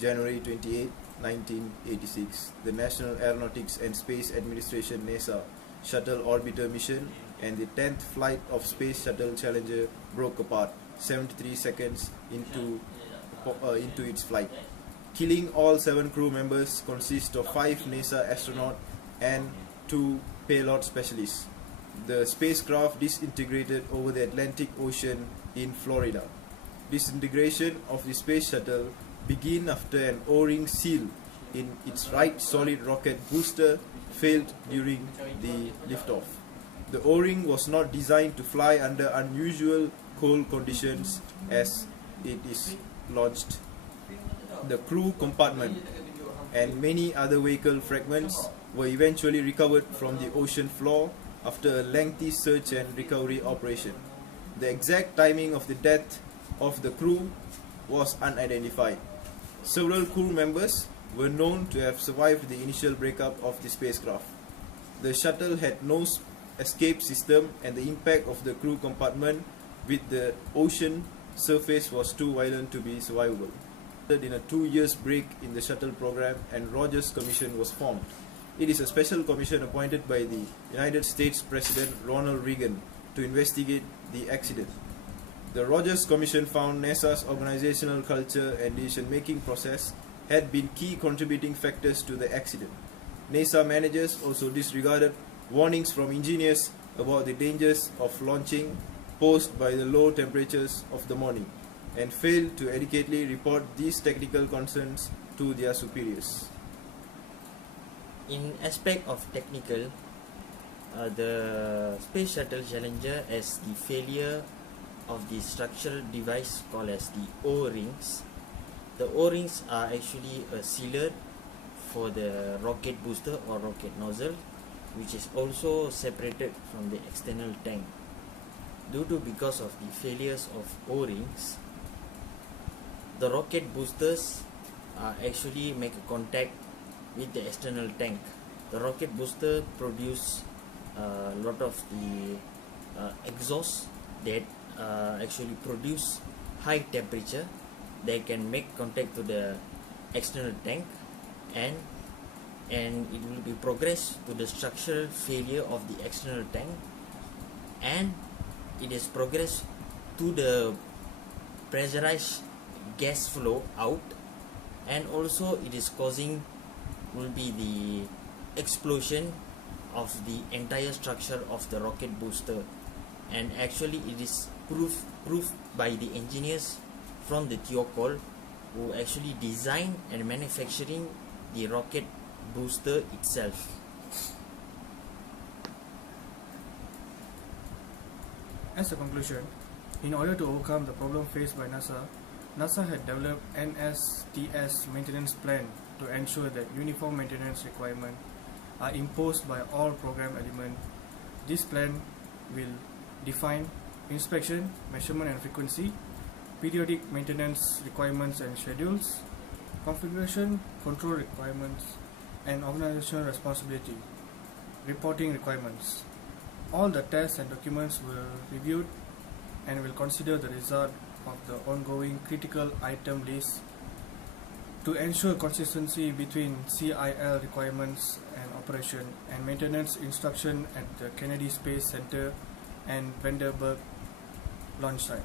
January 28, 1986, the National Aeronautics and Space Administration (NASA) Shuttle orbiter mission and the 10th flight of Space Shuttle Challenger broke apart 73 seconds into its flight, killing all 7 crew members, consist of 5 NASA astronauts and 2 payload specialists. The spacecraft disintegrated over the Atlantic Ocean in Florida. Disintegration of the space shuttle began after an O-ring seal in its right solid rocket booster failed during the liftoff. The O-ring was not designed to fly under unusual cold conditions as it is launched. The crew compartment and many other vehicle fragments were eventually recovered from the ocean floor after a lengthy search and recovery operation. The exact timing of the death of the crew was unidentified. Several crew members were known to have survived the initial breakup of the spacecraft. The shuttle had no escape system, and the impact of the crew compartment with the ocean surface was too violent to be survivable. In a 2-year break in the shuttle program, and Rogers Commission was formed. It is a special commission appointed by the United States President Ronald Reagan to investigate the accident. The Rogers Commission found NASA's organizational culture and decision-making process had been key contributing factors to the accident. NASA managers also disregarded warnings from engineers about the dangers of launching posed by the low temperatures of the morning, and failed to adequately report these technical concerns to their superiors. In aspect of technical, the Space Shuttle Challenger has the failure of the structural device called as the O-rings. The O-rings are actually a sealer for the rocket booster or rocket nozzle, which is also separated from the external tank. Because of the failures of O-rings, the rocket boosters actually make a contact with the external tank. The rocket booster produce a lot of the exhaust that actually produce high temperature. They can make contact to the external tank, and it will be progress to the structural failure of the external tank, and it is progress to the pressurized gas flow out, and also it is causing will be the explosion of the entire structure of the rocket booster. And actually it is proved by the engineers from the Thiokol who actually design and manufacturing the rocket booster itself. As a conclusion, in order to overcome the problem faced by NASA had developed NSTS maintenance plan to ensure that uniform maintenance requirements are imposed by all program elements. This plan will define inspection, measurement and frequency, periodic maintenance requirements and schedules, configuration, control requirements, and organizational responsibility, reporting requirements. All the tests and documents were reviewed and will consider the result of the ongoing critical item list to ensure consistency between CIL requirements and operation and maintenance instruction at the Kennedy Space Center and Vandenberg launch site.